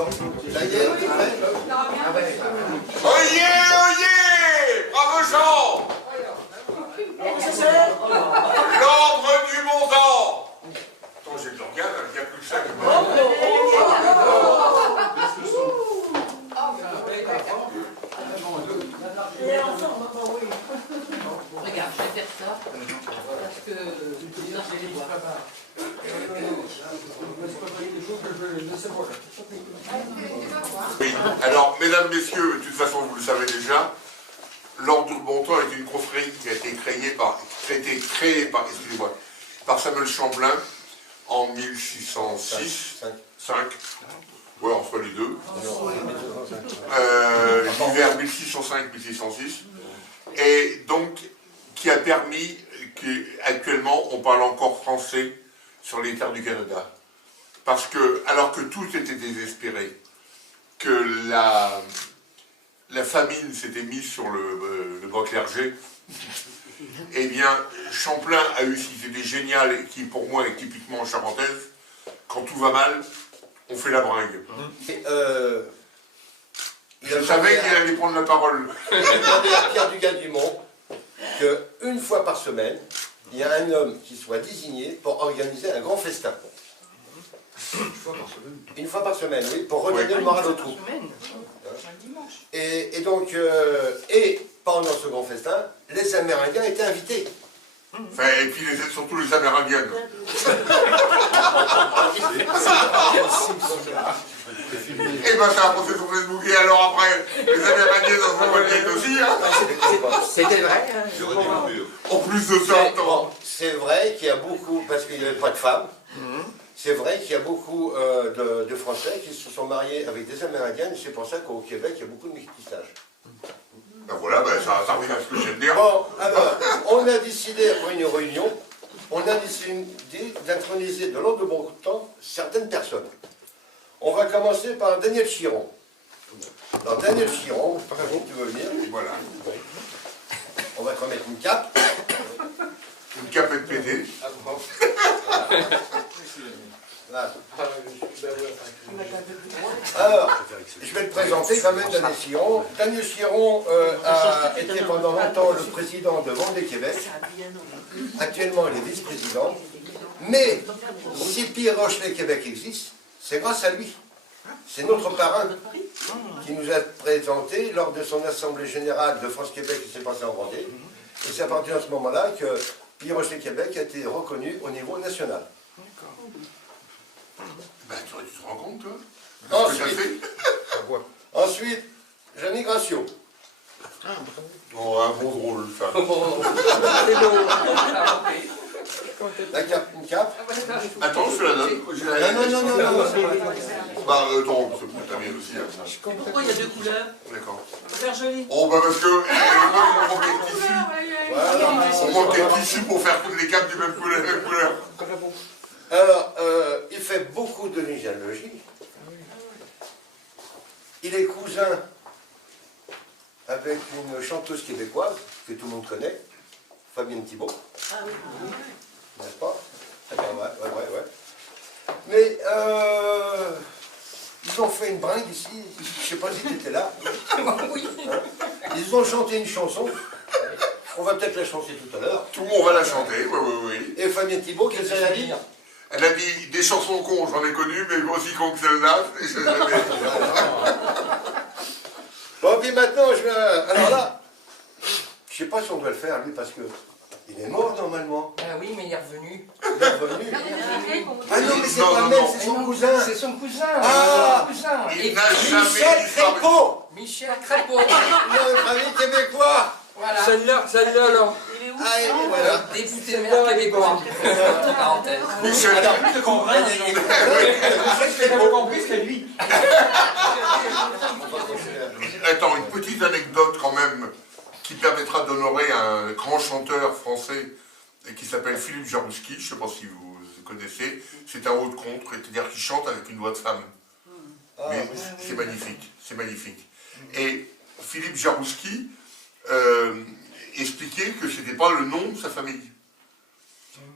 Ça y est, t'es prêt? Oyez, oyez! Bravo Jean! L'ordre du montant! Attends, j'ai de l'organe, il n'y a plus que ça. Regarde, je vais faire ça. Parce que sinon je vais les voir. Oui, alors, mesdames, messieurs, de toute façon, vous le savez déjà, l'Ordre du Bon Temps est une confrérie qui a été créée par excusez-moi, par Samuel Champlain en 1606, 5, ouais, entre les deux, l'hiver 1605-1606, et donc qui a permis qu'actuellement on parle encore français sur les terres du Canada. Parce que, alors que tout était désespéré, que la famine s'était mise sur le bas clergé, eh bien, Champlain a eu cette idée géniale, et qui pour moi est typiquement charentaise, quand tout va mal, on fait la bringue. Je savais qu'il allait prendre la parole. Il a demandé à Pierre Dugas-Dumont qu'une fois par semaine, il y a un homme qui soit désigné pour organiser un grand festin. Une fois par semaine, oui, pour redonner le moral aux troupes. Et donc, pendant ce grand festin, les Amérindiens étaient invités. Enfin, et puis surtout les Amérindiennes. Et ben ça a posé sur Facebook, et alors après, les Amérindiens dans son voilier aussi, hein. C'était vrai, hein. En plus de ça, attends. C'est vrai qu'il y a beaucoup, parce qu'il n'y avait pas de femmes, c'est vrai qu'il y a beaucoup de Français qui se sont mariés avec des Amérindiennes, c'est pour ça qu'au Québec, il y a beaucoup de métissage. Ben voilà, ben ça revient à ce que je viens de dire. Bon, alors, on a décidé, après une réunion, on a décidé d'introniser de l'ordre de bon temps certaines personnes. On va commencer par Daniel Chiron. Alors, Daniel Chiron, tu veux venir? Voilà. On va te remettre une cape. Une cape de pédé. Voilà. Alors, je vais te présenter quand même Daniel Chiron. Daniel Chiron a été pendant longtemps le président de Vendée-Québec. Actuellement, il est vice-président. Mais si Pierre Rochelet-Québec existe, c'est grâce à lui. C'est notre parrain qui nous a présenté lors de son assemblée générale de France-Québec qui s'est passée en Vendée. Et c'est à partir de ce moment-là que Pierre Rochelet-Québec a été reconnu au niveau national. Ben tu te rends compte, toi? Ensuite, Jeannie Gracio. Oh, un bon drôle, ça. La cape, une cape. Attends, je te la donne. Non. Bah, attends, c'est bien aussi. Hein. Pourquoi il y a deux couleurs? D'accord. Faire joli. Oh, bah parce que on manquait de tissu. On manquait de tissu pour faire toutes les capes du même couleur. Alors, il fait beaucoup de généalogie. Il est cousin avec une chanteuse québécoise que tout le monde connaît, Fabienne Thibault. Ah oui. N'est-ce pas? Ouais. Mais ils ont fait une bringue ici, je ne sais pas si tu étais là. Oui. Hein? Ils ont chanté une chanson, on va peut-être la chanter tout à l'heure. Tout le monde va la chanter, oui. Et Fabienne Thibault, qu'est-ce qu'elle a dit? Elle a dit des chansons cons, j'en ai connu, mais aussi con que celle-là, je sais jamais. Bon, puis maintenant, je vais... Alors là, je sais pas si on doit le faire, lui, parce que il est mort, normalement. Ah oui, mais il est revenu. Il est revenu. Ah non, mais c'est pas le même, c'est son cousin. C'est son cousin. Ah, c'est son cousin. Il n'a jamais Michel disparu. Crépeau, Michel Crépeau. notre ami québécois. Voilà. Celle-là alors. Il est où? Ah, et voilà. Député maire québécois. Entre parenthèses. Michel, Je comprends. Michel J'ai Crépeau. compris ce que lui. attends, une petite anecdote quand même, qui permettra d'honorer un grand chanteur français qui s'appelle Philippe Jarouski, je ne sais pas si vous connaissez, c'est un haut de contre, c'est-à-dire qu'il chante avec une voix de femme. Mais c'est magnifique. Et Philippe Jarouski expliquait que ce n'était pas le nom de sa famille.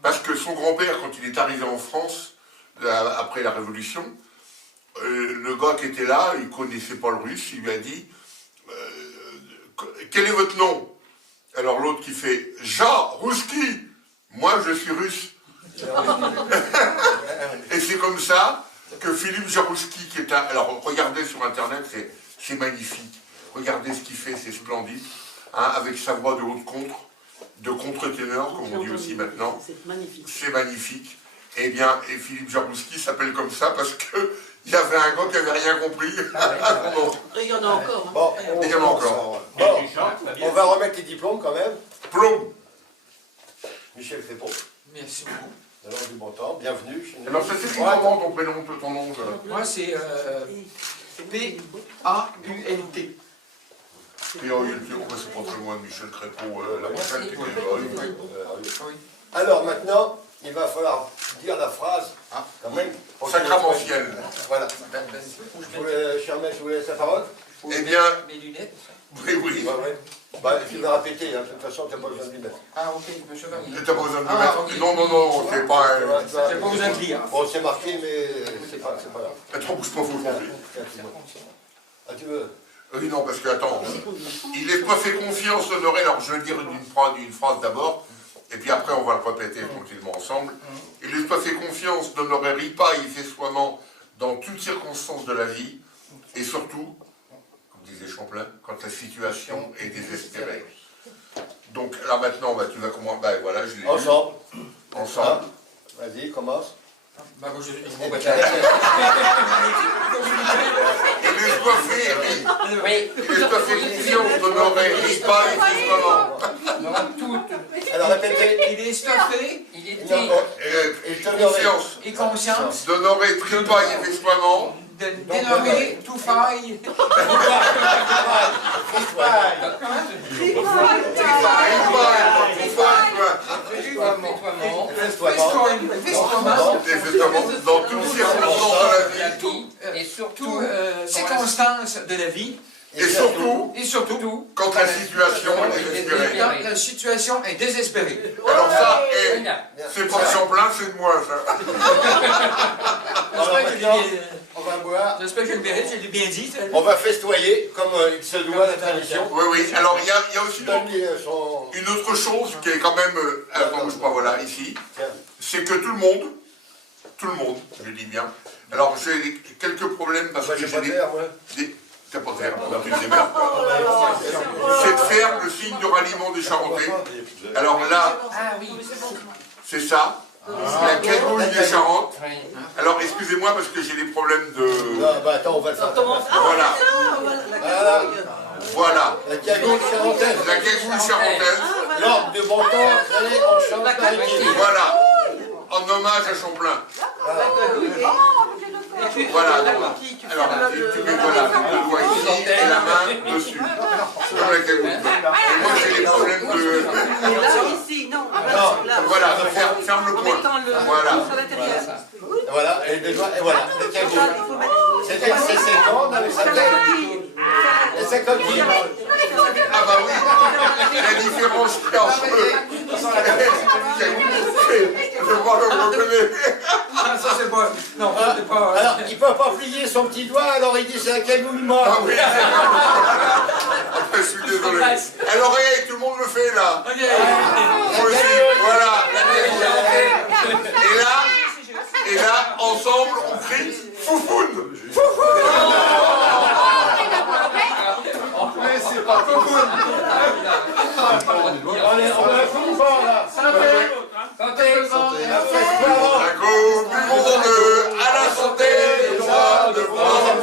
Parce que son grand-père, quand il est arrivé en France, après la Révolution, le gars qui était là, il ne connaissait pas le russe, il lui a dit quel est votre nom? Alors l'autre qui fait Jarouski, moi je suis russe. Et c'est comme ça que Philippe Jarouski, qui est un... Alors regardez sur internet, c'est magnifique. Regardez ce qu'il fait, c'est splendide. Hein, avec sa voix de contre-ténor, comme on dit aussi maintenant. C'est magnifique. C'est magnifique. Eh bien, et Philippe Jarouski s'appelle comme ça parce que il y avait un gars qui n'avait rien compris. Bon. Il y en a encore. Bon, Il y en a encore. Bon, on va remettre les diplômes quand même. Plomb. Michel Fépon, Merci beaucoup. alors du bon temps, bienvenue. Chez nous. Alors ça s'écrit comment ton prénom, ton nom Moi, c'est P-A-U-N-T. Puis on passe pas très loin de Michel Crépeau, la prochaine qui est Alors maintenant, il va falloir dire la phrase, quand même. sacramentielle. Voilà. Cher maître, je vous laisse la parole. Eh bien, Mes lunettes. oui, oui. Ouais, ouais. Bah, tu vas répéter, hein, de toute façon, tu n'as pas besoin de lui mettre. Ah, ok, monsieur Vernier. T'as pas besoin de me Ah, mettre. ok. Non, non, non, c'est pas. J'ai pas besoin de lire. Bon, c'est marqué, mais c'est pas grave. Attends, bouge pas, faut changer. Ah, tu veux? Oui, non, parce que, attends, il n'est pas fait confiance honoré. Alors, je vais dire une phrase d'abord, et puis après, on va le répéter tranquillement ensemble. Il n'est pas fait confiance d'honorer ripaille et festoiement dans toutes circonstances de la vie, et surtout, comme disait Champlain, quand la situation est désespérée. Donc, là maintenant, bah, tu vas comment? Bah, voilà, je l'ai lu. Ensemble. Ensemble. Vas-y, commence. Bah, moi, je Et bon, bah, tu arrêtes. Et laisse-toi faire, Oui. laisse-toi faire confiance d'honorer ripaille et festoiement. Alors, répétez. Il est stuffé, il est Non, Et confiance et conscience d'honorer tripaille et festoiement. de dénommer tout faille. Dans toutes circonstances de la vie. Et surtout, circonstances de la vie. Et surtout, quand la situation est désespérée. Quand la situation est désespérée. Alors ça, c'est pas Champlain, c'est de moi, ça. Alors maintenant, on va boire. J'espère que je le mérite, je l'ai bien dit. On va festoyer, comme il se doit la tradition. Oui, oui. Alors il y a aussi Donne-lui son... une autre chose qui est quand même... attends, je crois, voilà, ici. Tiens. C'est que tout le monde, je dis bien. Alors j'ai quelques problèmes parce Moi, que j'ai j'ai pas de verre, moi. T'as pas de verre, alors tu te démerdes. C'est de faire le signe de ralliement des Charentais. Alors là, Ah oui. c'est ça. La cagouille des Charentes. Alors excusez-moi parce que j'ai des problèmes de... Non, bah attends, on va le faire. Voilà, voilà. La cagoule charentaise. La cagouille charentaise. L'ordre de bon temps créé en Champagne. Voilà. En hommage à Champlain. Voilà. Alors, tu mets voilà, le doigt ici et la main dessus. Comme la cagoule. Et moi j'ai des problèmes de... Ici, non. Voilà, ferme le point. Voilà. Voilà, et les doigts, et voilà, la cagoule. C'est 50 avec sa tête. Et 50 kilos. Ah bah oui, la différence qu'il y a entre eux. Je vois le reconnaître. Ah, ça c'est pas... Non, c'est pas... Alors, il peut pas plier son petit doigt, alors il dit c'est un cagoulement. Ah oui, je suis désolé. Alors, hey, tout le monde le fait là. Moi aussi, voilà. Et là, ensemble, on crie Foufoune. Mais c'est pas Foufoune. Allez, on a un coup fort là. Un coup du monde, à la santé des rois de France,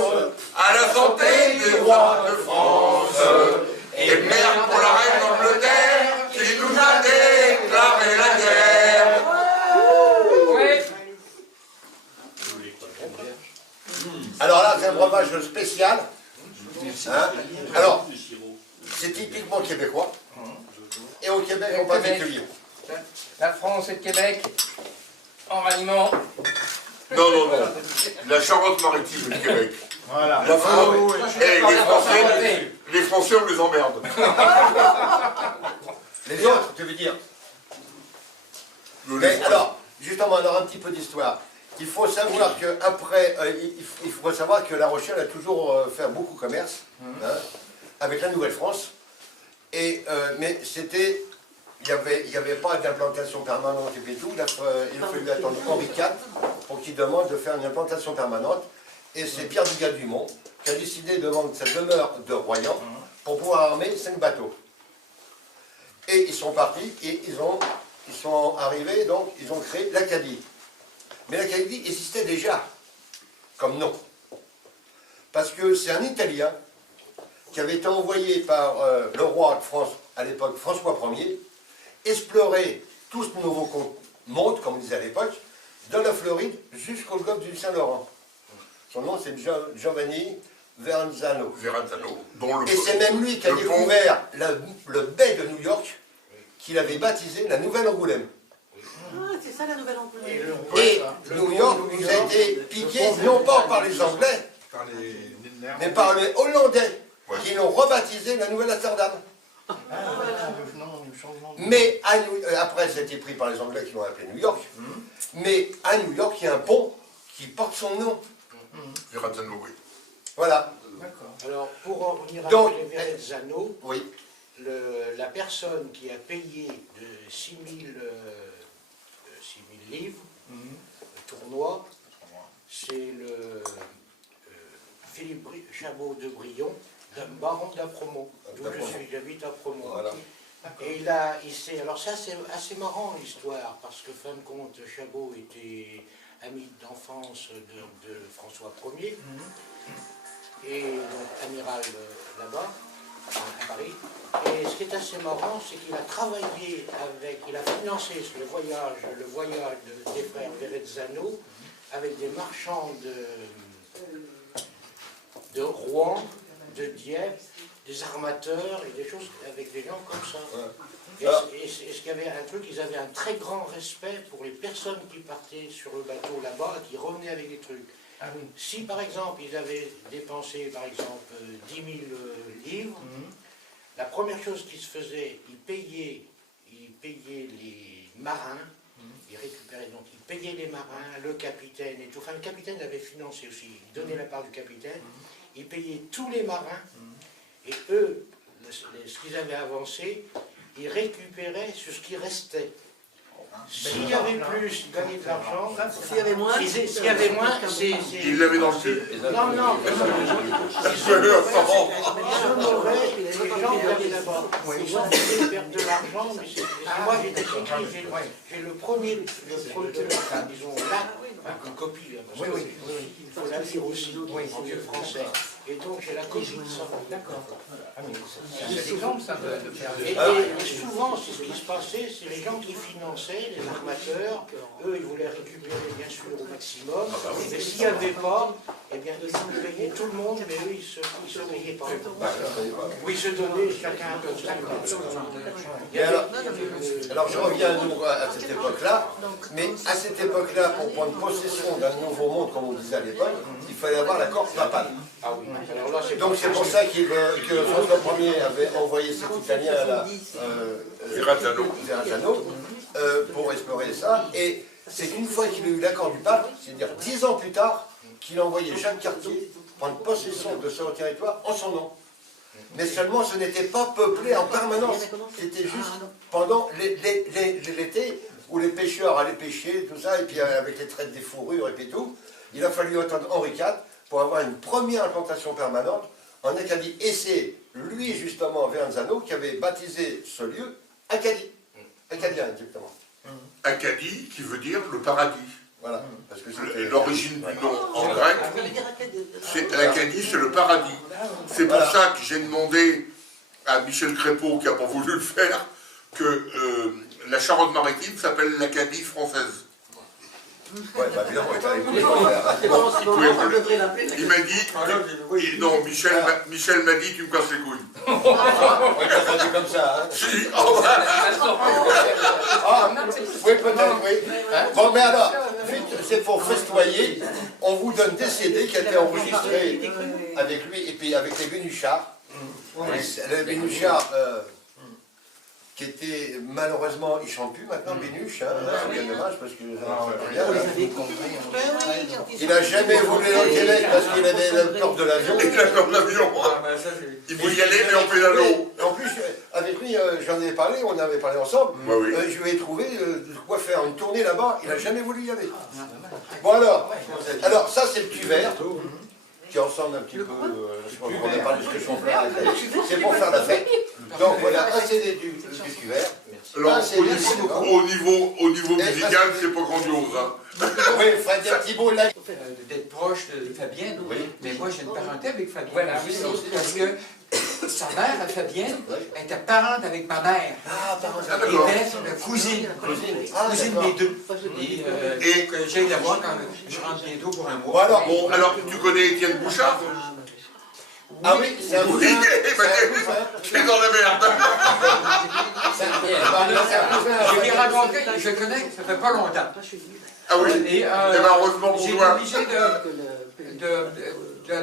à la santé des rois de France, et merde pour la reine d'Angleterre qui nous a déclaré la guerre. Alors là, c'est un breuvage spécial. Hein? Alors, c'est typiquement québécois. Et au Québec, on passe des cueillir. La France et le Québec, en ralliement. Non, non, non. La Charente-Maritime du Québec. Voilà. La France. Et les Français, on les emmerde. Les autres, tu veux dire. Mais alors, justement, alors un petit peu d'histoire. il faut savoir que après, il faut savoir que La Rochelle a toujours fait beaucoup commerce avec la Nouvelle-France. Mais c'était, il n'y avait pas d'implantation permanente et tout. Il a fallu attendre Henri IV pour qu'il demande de faire une implantation permanente. Et c'est Pierre Dugas-Dumont qui a décidé de vendre sa demeure de Royan pour pouvoir armer 5 bateaux. Et ils sont partis et ils sont arrivés, donc ils ont créé l'Acadie. Mais l'Acadie existait déjà comme nom. Parce que c'est un Italien qui avait été envoyé par le roi de France, à l'époque François Ier, explorer tout ce nouveau monde, comme on disait à l'époque, de la Floride jusqu'au golfe du Saint-Laurent. Son nom c'est Giovanni Verrazzano. Et c'est même lui qui a découvert le baie de New York, qu'il avait baptisé la Nouvelle-Angoulême. Ah, c'est ça la Nouvelle-Angoulême. Et New York nous a été piqué non pas par les Anglais, mais par les Hollandais, qui l'ont rebaptisé la Nouvelle-Amsterdam. Mais après, ça a été pris par les Anglais qui l'ont appelé New York. Mais à New York, il y a un pont qui porte son nom. Voilà. Alors, pour en revenir à Verrazzano, oui. La personne qui a payé de 6 000 livres, le tournoi, c'est le Philippe Chabot de Brion, baron d'Apremont, d'où j'habite à Apremont. Voilà. Et alors ça c'est assez marrant l'histoire, parce que fin de compte, Chabot était ami d'enfance de François Ier, et donc amiral là-bas, à Paris. Et ce qui est assez marrant, c'est qu'il a travaillé il a financé le voyage des frères Verrazzano avec des marchands de Rouen, de Dieppe, des armateurs et des choses avec des gens comme ça. Et ce qu'il y avait un truc, ils avaient un très grand respect pour les personnes qui partaient sur le bateau là-bas et qui revenaient avec des trucs. Si par exemple ils avaient dépensé par exemple 10 000 livres, la première chose qui se faisait, ils payaient les marins, ils récupéraient, donc ils payaient les marins, le capitaine et tout. Enfin, le capitaine avait financé aussi, il donnait la part du capitaine, ils payaient tous les marins, et eux, ce qu'ils avaient avancé, ils récupéraient sur ce qui restait. S'il y avait plus, ils gagnaient de l'argent. S'il y avait moins, ils l'avaient dans le cul. Non. Ils honoraient les gens qui avaient là-bas. Ils ont fait perdre de l'argent, mais moi j'ai écrit, j'ai le premier, disons là, une copie, il faut la lire aussi, en vieux français. Et donc j'ai la copie de ça. D'accord. C'est l'exemple ça de faire. Et souvent, c'est ce qui se passait, c'est les gens qui finançaient, les armateurs, eux, ils voulaient récupérer bien sûr au maximum, mais s'il n'y avait pas, eh bien, ils payaient tout le monde, mais eux, ils se payaient pas. Oui, ils se donnaient chacun un peu. Alors je reviens à cette époque-là, mais à cette époque-là, pour prendre possession d'un nouveau monde, comme on disait à l'époque, il fallait avoir l'accord papal. Ah oui. Donc c'est pour ça que François Ier avait envoyé cet Italien là, Verrazzano, pour explorer ça. Et c'est une fois qu'il a eu l'accord du pape, c'est-à-dire 10 ans plus tard, qu'il a envoyé Jacques Cartier prendre possession de ce territoire en son nom. Mais seulement ce n'était pas peuplé en permanence, c'était juste pendant l'été où les pêcheurs allaient pêcher, tout ça, et puis avec les traites des fourrures et puis tout, il a fallu attendre Henri IV pour avoir une première implantation permanente en Acadie. Et c'est lui, justement, Verrazzano, qui avait baptisé ce lieu Acadie. Acadien, exactement. Acadie, qui veut dire le paradis. Voilà. L'origine du nom en grec, l'Acadie, c'est le paradis. C'est pour ça que j'ai demandé à Michel Crépeau, qui n'a pas voulu le faire, que la Charente-Maritime s'appelle l'Acadie française. Ouais, bah évidemment, il m'a dit, non, Michel m'a dit, tu me casses les couilles. On dit comme ça, hein. Si, oui, peut-être, oui. Bon, mais alors, c'est pour festoyer, on vous donne des CD qui ont été enregistrés avec lui et puis avec les Bénuchards. Les Bénuchards, qui était, malheureusement, il ne chante plus maintenant, Bénuche, hein, c'est bien dommage, parce que... Il n'a jamais volé au Québec parce qu'il avait la peur de l'avion. Et la peur de l'avion. Il voulait y aller, mais en pédalo. En plus, avec lui, j'en ai parlé, on avait parlé ensemble. Bah oui. Je lui ai trouvé de quoi faire une tournée là-bas. Il n'a jamais voulu y aller. Bon alors ça c'est le cuvert qui ressemble un petit peu. Je pense qu'on a parlé de ce que je fais là. C'est pour faire la fête. Donc voilà, un CD du cuvert. Alors, Un CD au niveau musical, c'est pas grandiose. Hein. Oui, Fabien Thibault là. D'être proche de Fabienne, Oui. mais moi j'ai une parenté avec Fabienne. Voilà, aussi, oui. parce que sa mère, Fabienne, était parente avec ma mère. Ah, par Ah, Elle d'accord. était cousine. Ah, Cousine d'accord. des deux. Et que j'aille la voir quand je rentre bientôt pour un mois. Voilà. Bon, alors, tu connais Étienne Bouchard? Ah oui, c'est un Oui, cousin. tu es dans la merde. Je l'ai rencontré, je le connais, ça fait pas longtemps. Ah oui. Et Eh ben, heureusement pour j'ai été toi. obligé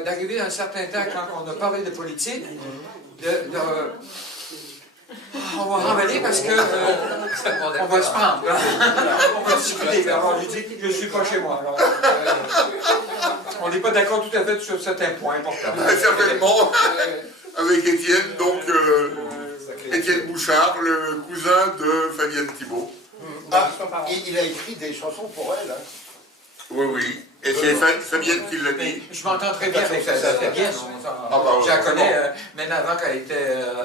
d'arriver à un certain temps, quand on a parlé de politique, on va ravaler parce que on va se prendre. On va discuter. Alors, je dis que je ne suis pas chez moi. Alors, on n'est pas d'accord tout à fait sur certains points importants. Certainement, avec Étienne, donc Étienne Bouchard, le cousin de Fabienne Thibault. Ah, il a écrit des chansons pour elle. Hein. Oui, oui. Et c'est Fabienne qui l'a dit. Je m'entends très bien avec Fabienne. Ah, bah, Je la connais, même avant qu'elle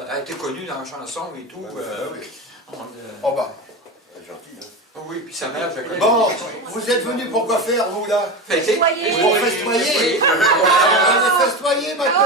a été connue dans la chanson et tout. Oh bah, gentil. Hein. Oui, puis sa mère, je la connais. Bon, vous êtes venus pour quoi faire, vous, là? Fêter. Pour festoyer. On est festoyer maintenant.